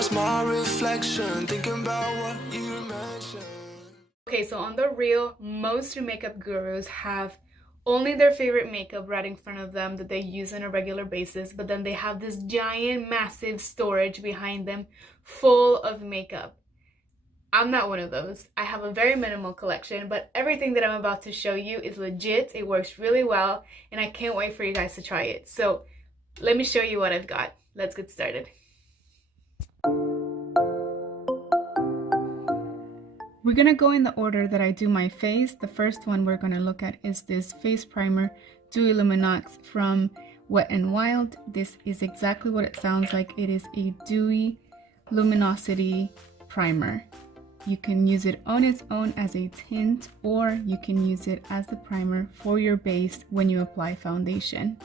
lost my reflection, thinking about what you mentioned. Okay, so on the real, most makeup gurus have only their favorite makeup right in front of them that they use on a regular basis, but then they have this giant, massive storage behind them full of makeup. I'm not one of those. I have a very minimal collection, but everything that I'm about to show you is legit. It works really well, and I can't wait for you guys to try it. So let me show you what I've got. Let's get started. We're gonna go in the order that I do my face. The first one we're gonna look at is this face primer, Dewy Luminox from Wet n Wild. This is exactly what it sounds like. It is a dewy luminosity primer. You can use it on its own as a tint, or you can use it as the primer for your base when you apply foundation.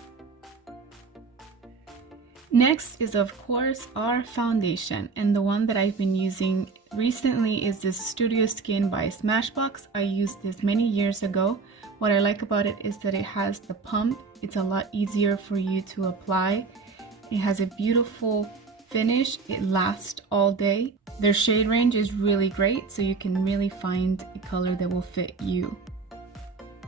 Next is, of course, our foundation, and the one that I've been using recently is this Studio Skin by Smashbox. I used this many years ago. What I like about it is that it has the pump. It's a lot easier for you to apply. It has a beautiful finish. It lasts all day. Their shade range is really great, so you can really find a color that will fit you.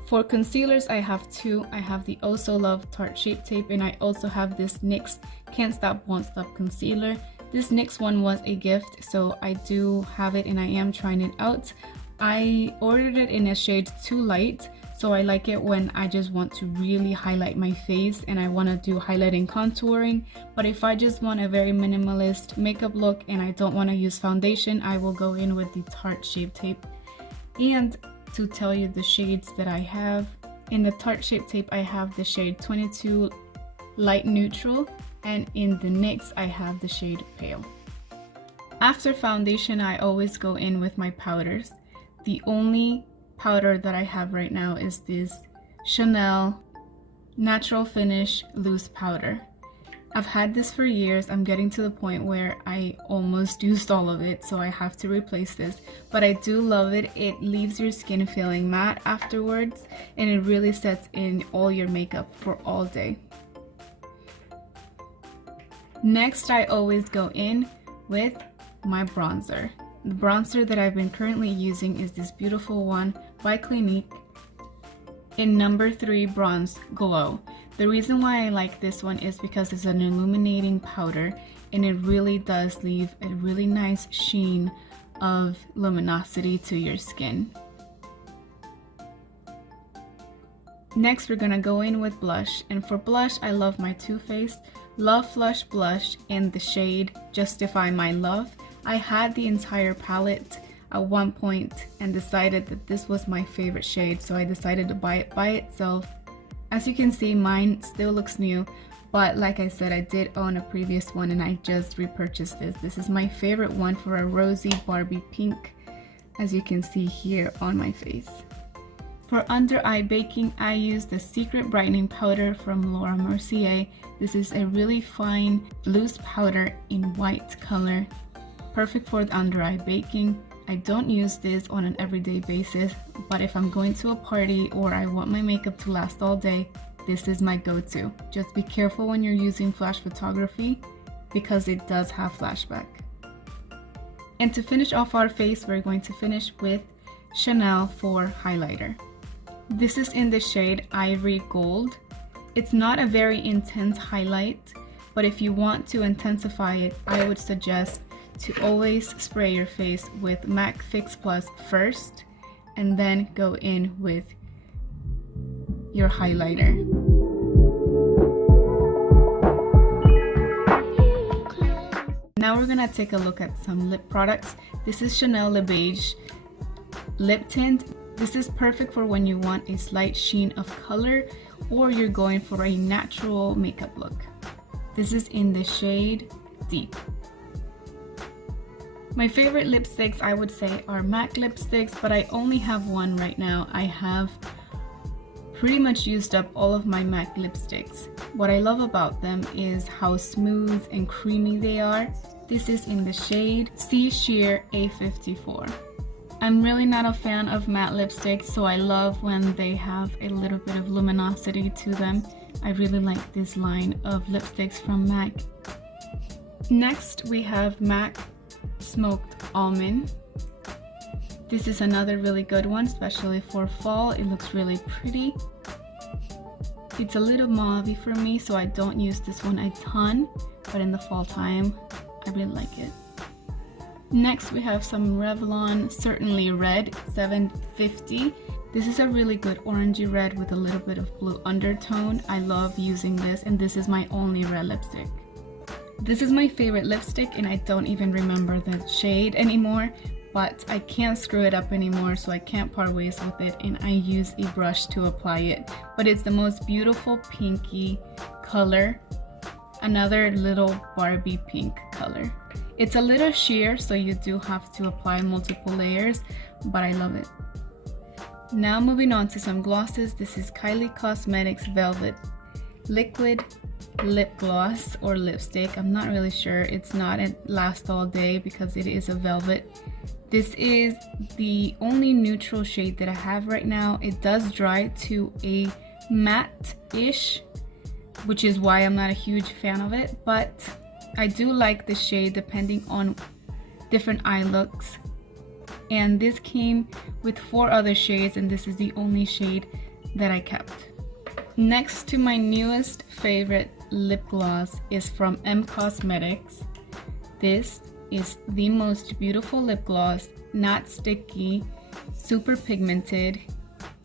For concealers, I have two. I have the Oh So Love Tarte Shape Tape, and I also have this NYX Can't Stop Won't Stop Concealer. This NYX one was a gift, so I do have it and I am trying it out. I ordered it in a shade Too Light, so I like it when I just want to really highlight my face and I want to do highlighting, contouring. But if I just want a very minimalist makeup look and I don't want to use foundation, I will go in with the Tarte Shape Tape. And to tell you the shades that I have, in the Tarte Shape Tape I have the shade 22 Light Neutral, and in the NYX I have the shade Pale. After foundation, I always go in with my powders. The only powder that I have right now is this Chanel Natural Finish Loose Powder. I've had this for years. I'm getting to the point where I almost used all of it, so I have to replace this. But I do love it. It leaves your skin feeling matte afterwards, and it really sets in all your makeup for all day. Next, I always go in with my bronzer. The bronzer that I've been currently using is this beautiful one by Clinique in number 3 Bronze Glow. The reason why I like this one is because it's an illuminating powder, and it really does leave a really nice sheen of luminosity to your skin. Next, we're gonna go in with blush, and for blush, I love my Too Faced Love Flush Blush in the shade Justify My Love. I had the entire palette at one point and decided that this was my favorite shade, so I decided to buy it by itself. As you can see, mine still looks new, but like I said, I did own a previous one and I just repurchased this. This is my favorite one for a rosy Barbie pink, as you can see here on my face. For under eye baking, I use the Secret Brightening Powder from Laura Mercier. This is a really fine loose powder in white color, perfect for the under eye baking. I don't use this on an everyday basis, but if I'm going to a party or I want my makeup to last all day, this is my go-to. Just be careful when you're using flash photography because it does have flashback. And to finish off our face, we're going to finish with Chanel for highlighter. This is in the shade Ivory Gold. It's not a very intense highlight, but if you want to intensify it, I would suggest to always spray your face with MAC Fix Plus first and then go in with your highlighter. Now we're gonna take a look at some lip products. This is Chanel Le Beige Lip Tint. This is perfect for when you want a slight sheen of color or you're going for a natural makeup look. This is in the shade Deep. My favorite lipsticks, I would say, are MAC lipsticks, but I only have one right now. I have pretty much used up all of my MAC lipsticks. What I love about them is how smooth and creamy they are. This is in the shade Sea Sheer A54. I'm really not a fan of matte lipsticks, so I love when they have a little bit of luminosity to them. I really like this line of lipsticks from MAC. Next we have MAC Smoked Almond. This is another really good one, especially for fall. It looks really pretty. It's a little mauve for me, so I don't use this one a ton, but in the fall time, I really like it. Next we have some Revlon Certainly Red 750. This is a really good orangey red with a little bit of blue undertone. I love using this, and this is my only red lipstick. This is my favorite lipstick, and I don't even remember the shade anymore, but I can't screw it up anymore, so I can't part ways with it, and I use a brush to apply it. But it's the most beautiful pinky color, another little Barbie pink color. It's a little sheer, so you do have to apply multiple layers, but I love it. Now moving on to some glosses. This is Kylie Cosmetics Velvet Liquid Lip Gloss or lipstick. I'm not really sure. It's not a last all day because it is a velvet. This is the only neutral shade that I have right now. It does dry to a matte-ish, which is why I'm not a huge fan of it, but I do like the shade depending on different eye looks. And this came with 4 other shades, and this is the only shade that I kept. Next to my newest favorite lip gloss is from M Cosmetics. This is the most beautiful lip gloss, not sticky, super pigmented,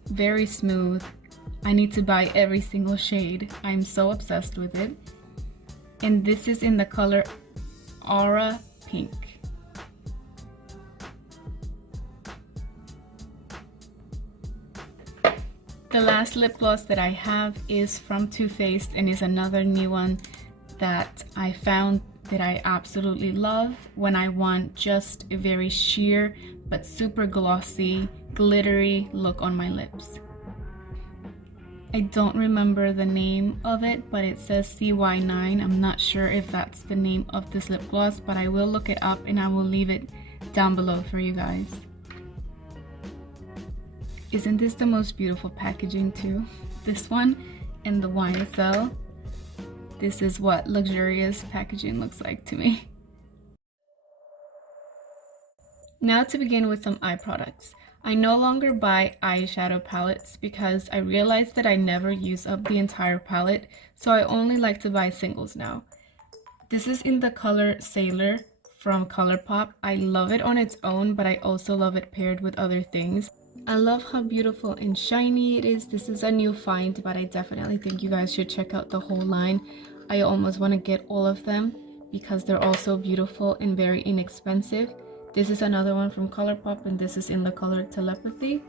very smooth. I need to buy every single shade. I'm so obsessed with it. And this is in the color Aura Pink. The last lip gloss that I have is from Too Faced, and is another new one that I found that I absolutely love when I want just a very sheer but super glossy, glittery look on my lips. I don't remember the name of it, but it says CY9. I'm not sure if that's the name of this lip gloss, but I will look it up and I will leave it down below for you guys. Isn't this the most beautiful packaging too? This one and the YSL. This is what luxurious packaging looks like to me. Now to begin with some eye products. I no longer buy eyeshadow palettes because I realized that I never use up the entire palette, so I only like to buy singles now. This is in the color Sailor from ColourPop. I love it on its own, but I also love it paired with other things. I love how beautiful and shiny it is. This is a new find, but I definitely think you guys should check out the whole line. I almost want to get all of them because they're all so beautiful and very inexpensive. This is another one from ColourPop, and this is in the color Telepathy.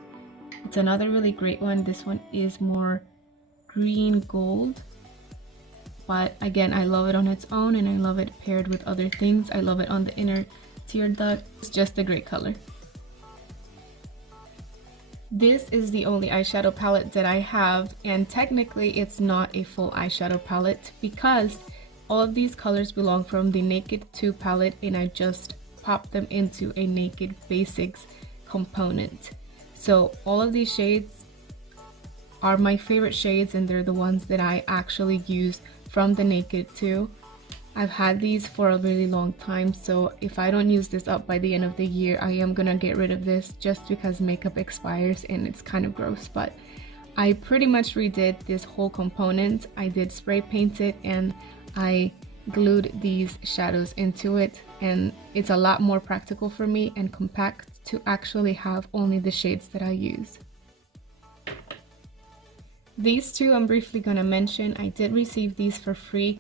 It's another really great one. This one is more green gold, but again, I love it on its own, and I love it paired with other things. I love it on the inner tear duct. It's just a great color. This is the only eyeshadow palette that I have, and technically it's not a full eyeshadow palette because all of these colors belong from the Naked 2 palette, and I just popped them into a Naked Basics component. So all of these shades are my favorite shades, and they're the ones that I actually use from the Naked 2. I've had these for a really long time, so if I don't use this up by the end of the year, I am gonna get rid of this just because makeup expires and it's kind of gross. But I pretty much redid this whole component. I did spray paint it, and I glued these shadows into it, and it's a lot more practical for me and compact to actually have only the shades that I use. These two I'm briefly gonna mention. I did receive these for free.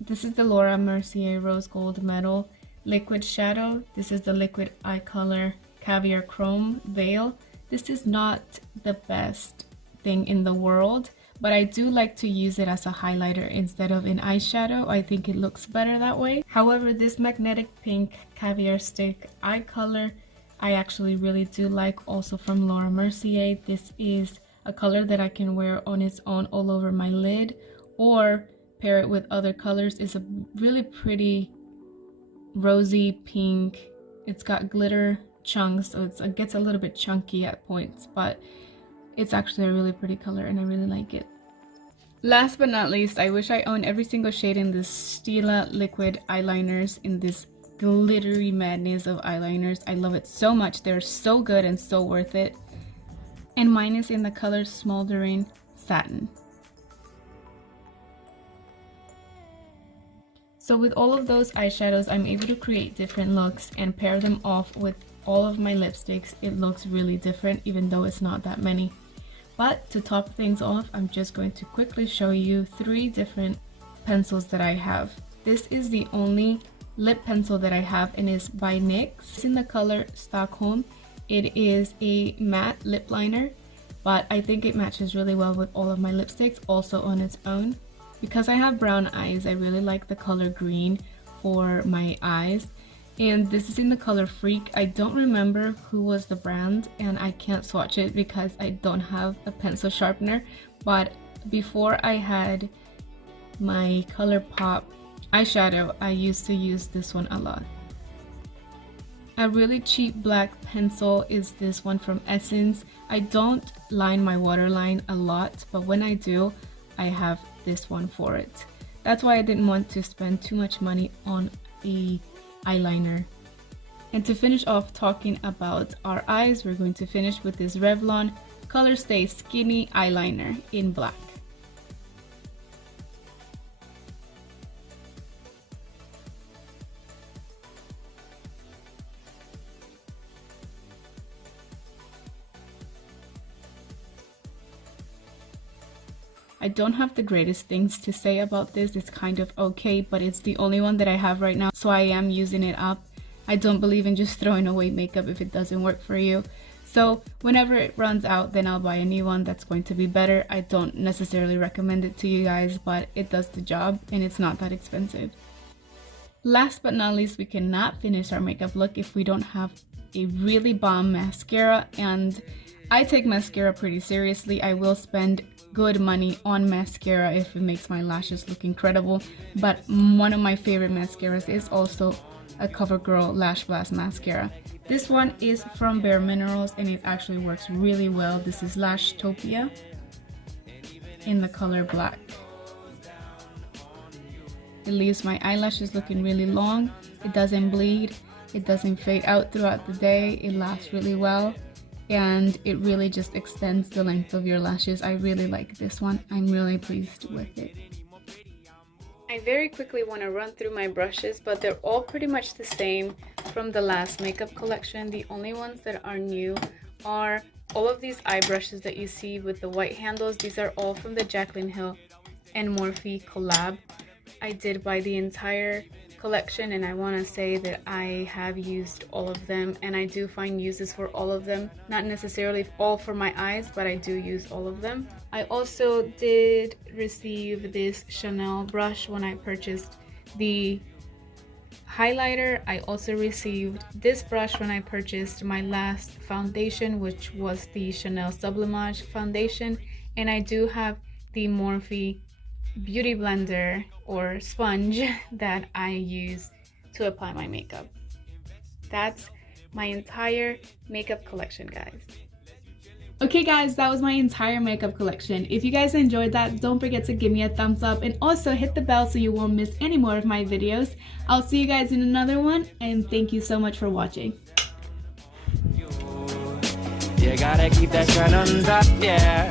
This is the Laura Mercier Rose Gold Metal Liquid Shadow. This is the Liquid Eye Color Caviar Chrome Veil. This is not the best thing in the world, but I do like to use it as a highlighter instead of an eyeshadow. I think it looks better that way. However, this Magnetic Pink Caviar Stick Eye Color, I actually really do like, also from Laura Mercier. This is a color that I can wear on its own all over my lid, or pair it with other colors. It's a really pretty rosy pink. It's got glitter chunks, so it gets a little bit chunky at points, but it's actually a really pretty color and I really like it. Last but not least, I wish I owned every single shade in this Stila liquid eyeliners, in this glittery madness of eyeliners. I love it so much. They're so good and so worth it. And mine is in the color Smoldering Satin. So with all of those eyeshadows, I'm able to create different looks and pair them off with all of my lipsticks. It looks really different even though it's not that many. But to top things off, I'm just going to quickly show you 3 different pencils that I have. This is the only lip pencil that I have and is by NYX. It's in the color Stockholm. It is a matte lip liner, but I think it matches really well with all of my lipsticks also on its own. Because I have brown eyes, I really like the color green for my eyes. And this is in the color Freak. I don't remember who was the brand and I can't swatch it because I don't have a pencil sharpener. But before I had my ColourPop eyeshadow, I used to use this one a lot. A really cheap black pencil is this one from Essence. I don't line my waterline a lot, but when I do, I have this one for it. That's why I didn't want to spend too much money on a eyeliner. And to finish off talking about our eyes, we're going to finish with this Revlon Color Stay Skinny Eyeliner in black. I don't have the greatest things to say about this. It's kind of okay, but it's the only one that I have right now, so I am using it up. I don't believe in just throwing away makeup if it doesn't work for you. So whenever it runs out, then I'll buy a new one that's going to be better. I don't necessarily recommend it to you guys, but it does the job and it's not that expensive. Last but not least, we cannot finish our makeup look if we don't have a really bomb mascara, and I take mascara pretty seriously. I will spend good money on mascara if it makes my lashes look incredible, but one of my favorite mascaras is also a CoverGirl Lash Blast mascara. This one is from Bare Minerals and it actually works really well. This is Lashtopia in the color black. It leaves my eyelashes looking really long. It doesn't bleed. It doesn't fade out throughout the day. It lasts really well. And it really just extends the length of your lashes. I really like this one. I'm really pleased with it. I very quickly want to run through my brushes, but they're all pretty much the same from the last makeup collection. The only ones that are new are all of these eye brushes that you see with the white handles. These are all from the Jaclyn Hill and Morphe collab. I did buy the entire collection and I want to say that I have used all of them, and I do find uses for all of them. Not necessarily all for my eyes, but I do use all of them. I also did receive this Chanel brush when I purchased the highlighter. I also received this brush when I purchased my last foundation, which was the Chanel Sublimage foundation, and I do have the Morphe beauty blender or sponge that I use to apply my makeup. That's my entire makeup collection, guys. Okay guys, that was my entire makeup collection. If you guys enjoyed that, don't forget to give me a thumbs up and also hit the bell so you won't miss any more of my videos. I'll see you guys in another one, and thank you so much for watching. You gotta keep that shine on top, yeah.